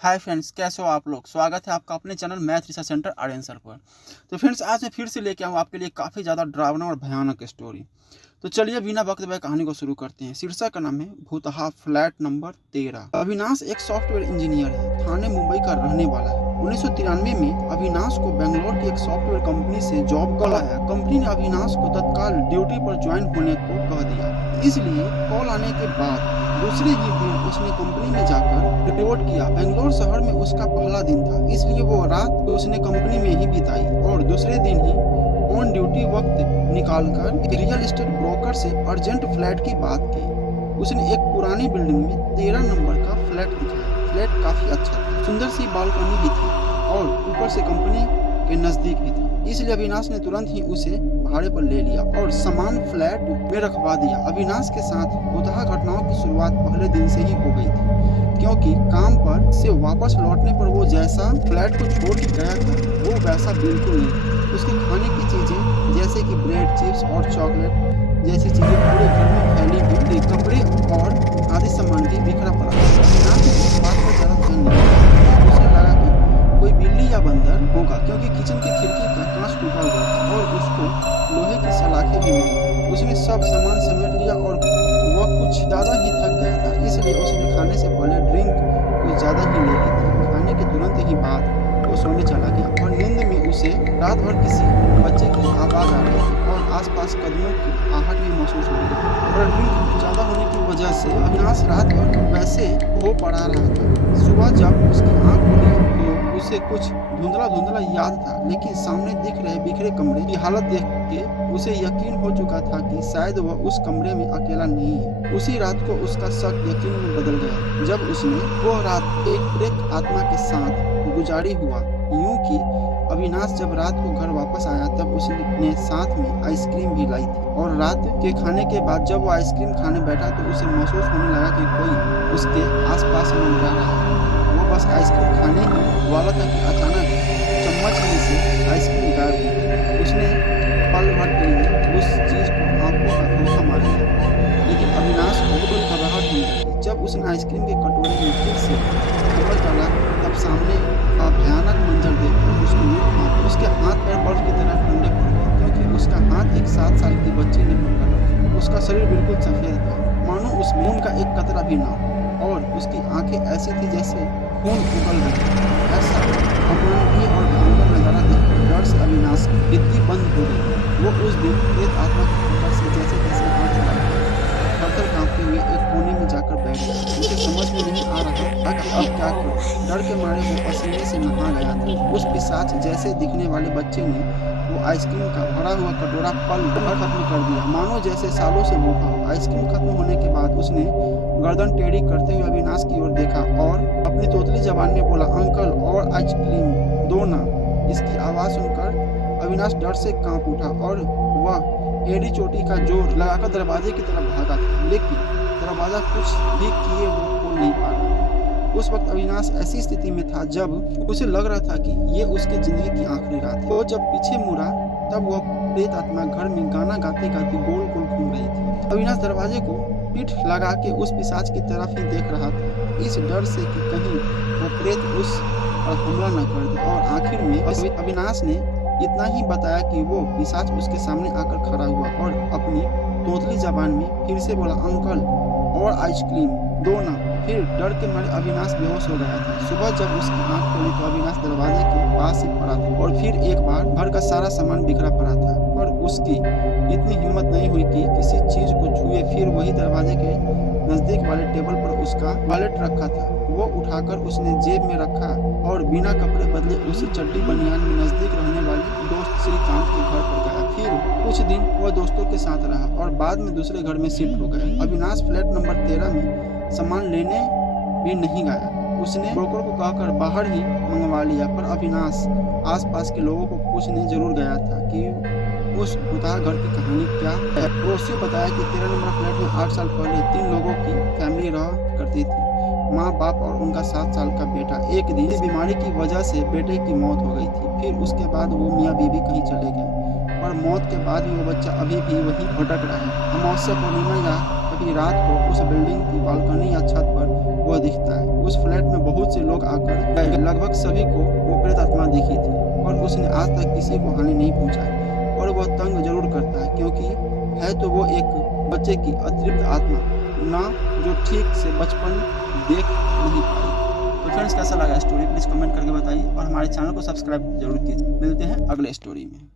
Hi friends, कैसे हो आप लोग। स्वागत है आपका अपने channel math research centre Aryan sir पर। तो फ्रेंड्स, आज मैं फिर से लेके आऊँ आपके लिए काफ़ी ज़्यादा डरावना और भयानक स्टोरी। तो चलिए बिना वक्त व्यय कहानी को शुरू करते हैं। शीर्षक का नाम है भूतहा फ्लैट नंबर 13। अविनाश एक सॉफ्टवेयर इंजीनियर है, थाने मुंबई का रहने वाला है। 1993 में अविनाश को बेंगलोर की एक सॉफ्टवेयर कंपनी से जॉब कॉल आया। कंपनी ने अविनाश को तत्काल ड्यूटी पर ज्वाइन होने को कह दिया। इसलिए कॉल आने के बाद दूसरे ही दिन उसने कंपनी में जाकर रिपोर्ट किया। बेंगलोर शहर में उसका पहला दिन था, इसलिए वो रात उसने कंपनी में ही बिताई और दूसरे दिन ही ऑन ड्यूटी वक्त निकालकर रियल एस्टेट ब्रोकर से अर्जेंट फ्लैट की बात की। उसने एक पुरानी बिल्डिंग में 13 नंबर का फ्लैट दिखाया। फ्लैट काफी अच्छा था, सुंदर सी बालकनी भी थी और ऊपर से कंपनी के नजदीक भी था। इसलिए अविनाश ने तुरंत ही उसे भाड़े पर ले लिया और सामान फ्लैट में रखवा दिया। अविनाश के साथ भूतहा घटनाओं की शुरुआत पहले दिन से ही हो गई थी, क्योंकि काम पर से वापस लौटने पर वो जैसा फ्लैट को छोड़ के गया था वो वैसा बिल्कुल नहीं। उसके खाने की चीजें जैसे कि ब्रेड, चिप्स और चॉकलेट जैसी चीजें पूरे घर में फैली हुई थी। कपड़े और आदि सामान भी बिखरा पड़ा था। अविनाश ने इस बात पर ज्यादा ध्यान नहीं दिया। उसे लगा कि कोई बिल्ली या बंदर होगा, क्योंकि किचन की खिड़की का कांच टूटा हुआ था और उसको लोहे की सलाखें भी मिली। उसने सब सामान समेट लिया और वह कुछ ज्यादा ही थक गया था, इसलिए उसने खाने से पहले ड्रिंक कुछ ज्यादा ही ले ली थी। खाने के तुरंत ही बाद वो सोने चला गया और नींद में उसे रात भर किसी बच्चे की आवाज आ रही थी और आसपास कदमों की आहट भी महसूस हो रही थी। और ड्रिंक ज्यादा होने की वजह से अविनाश रात भर वैसे हो पड़ा रहा था। सुबह जब उसकी आंख खुली तो उसे कुछ धुंधला धुंधला याद था, लेकिन सामने दिख रहे बिखरे कमरे की हालत देख के उसे यकीन हो चुका था कि शायद वह उस कमरे में अकेला नहीं है। उसी रात को उसका शक यकीन में बदल गया जब उसने वह रात एक प्रेत आत्मा के साथ गुजारी हुआ। यूं कि अविनाश जब रात को घर वापस आया तब उसने साथ में आइसक्रीम भी लाई थी और रात के खाने के बाद जब वो आइसक्रीम खाने बैठा तो उसे महसूस होने लगा कि कोई उसके आसपास मंडरा रहा है। वो बस आइसक्रीम खाने ही वाला था कि अचानक चम्मच में से आइसक्रीम गायब हो गई। उसने पल भर के लिए उस चीज को आंखों का धोखा मान लिया, लेकिन अविनाश को कोई घबराहट होने लगी। जब उसने आइसक्रीम के कटोरे में फिर से कपड़ डाला तब सामने का भयानक मंजर देखकर उसके हाथ पैर बर्फ की तरह ठंडे पड़ गए, क्योंकि उसका हाथ एक 7 साल की बच्ची ने पकड़ा था। उसका शरीर बिल्कुल सफेद था, मानो उसमें खून का एक कतरा भी ना हो, और उसकी आंखें ऐसी थी जैसे खून उबल रही थी। ऐसा अमानवीय और भयंकर नजारा देखकर डर से अविनाश की हिद्दी बंद हो गई। वो उस दिन प्रेत आत्मा के ऊपर से जैसे तैसे हाथ चला थर-थर कांपते हुए एक कोने में जाकर बैठ गया। उसे समझ में नहीं आ रहा था कि अब क्या करे। डर के मारे वो पसीने से नहा गया था। उस पिशाच जैसे दिखने वाले बच्चे ने वो आइसक्रीम का भरा हुआ कटोरा पल भर खत्म कर दिया, मानो जैसे सालों से भूखा हो। आइसक्रीम खत्म होने के बाद उसने गर्दन टेढ़ी करते हुए अविनाश की ओर देखा और अपनी तोतली जबान में बोला, अंकल और आइसक्रीम दो ना। इसकी आवाज सुनकर अविनाश डर से कांप उठा और वह एड़ी चोटी का जोर लगाकर दरवाजे की तरफ भागा था, लेकिन दरवाजा कुछ भी किए वो खोल नहीं पा रहा था। उस वक्त अविनाश ऐसी स्थिति में था जब उसे लग रहा था कि ये उसकी जिंदगी की आखिरी रात है। वो जब पीछे मुड़ा तब वह प्रेत आत्मा घर में गाना गाते गाते गोल गोल घूम रही थी। अविनाश दरवाजे को पीठ लगा के उस पिशाच की तरफ ही देख रहा था, इस डर से कि कहीं वो प्रेत उस पर हमला न कर दे। और आखिर में अविनाश ने इतना ही बताया कि वो पिशाच उसके सामने आकर खड़ा हुआ और अपनी तोतली जबान में फिर से बोला, अंकल और आइसक्रीम दो ना। फिर डर के मारे अविनाश बेहोश हो गया था। सुबह जब उसकी आंख खोली तो अविनाश दरवाजे के पास ही पड़ा था और फिर एक बार घर का सारा सामान बिखरा पड़ा था, पर उसकी इतनी हिम्मत नहीं हुई कि किसी चीज को छुए। फिर वही दरवाजे के नजदीक वाले टेबल पर उसका वॉलेट रखा था, वो उठाकर उसने जेब में रखा और बिना कपड़े बदले उसी चड्डी बनियान में नजदीक रहने वाले दोस्त श्रीकांत के घर पर गया। फिर कुछ दिन वह दोस्तों के साथ रहा और बाद में दूसरे घर में शिफ्ट हो गया। अविनाश फ्लैट नंबर 13 में सामान लेने भी नहीं गया। उसने ब्रोकर को कहकर बाहर ही मंगवा लिया, पर अविनाश आसपास के लोगों को पूछने जरूर गया था कि उस भूतहा घर की कहानी क्या है। पड़ोसियों बताया कि 13 नंबर फ्लैट में 8 साल पहले 3 लोगों की फैमिली रहा करती थी, माँ बाप और उनका 7 साल का बेटा। एक दिन बीमारी की वजह से बेटे की मौत हो गई थी। फिर उसके बाद वो मियाँ बीवी कहीं चले गए, पर मौत के बाद भी वो बच्चा अभी भी वहीं भटक रहा है। अमावस्या पूर्णिमा या कभी रात को उस बिल्डिंग की बालकनी या छत पर वो दिखता है। उस फ्लैट में बहुत से लोग आकर गए, लगभग सभी को वो प्रेत आत्मा दिखी थी और उसने आज तक किसी को हानि नहीं पहुंचाई। और वह तंग जरूर करता है क्योंकि है तो वो एक बच्चे की अतृप्त आत्मा ना, जो ठीक से बचपन देख नहीं पाई। तो फ्रेंड्स, कैसा लगा स्टोरी प्लीज़ कमेंट करके बताइए और हमारे चैनल को सब्सक्राइब जरूर कीजिए। मिलते हैं अगले स्टोरी में।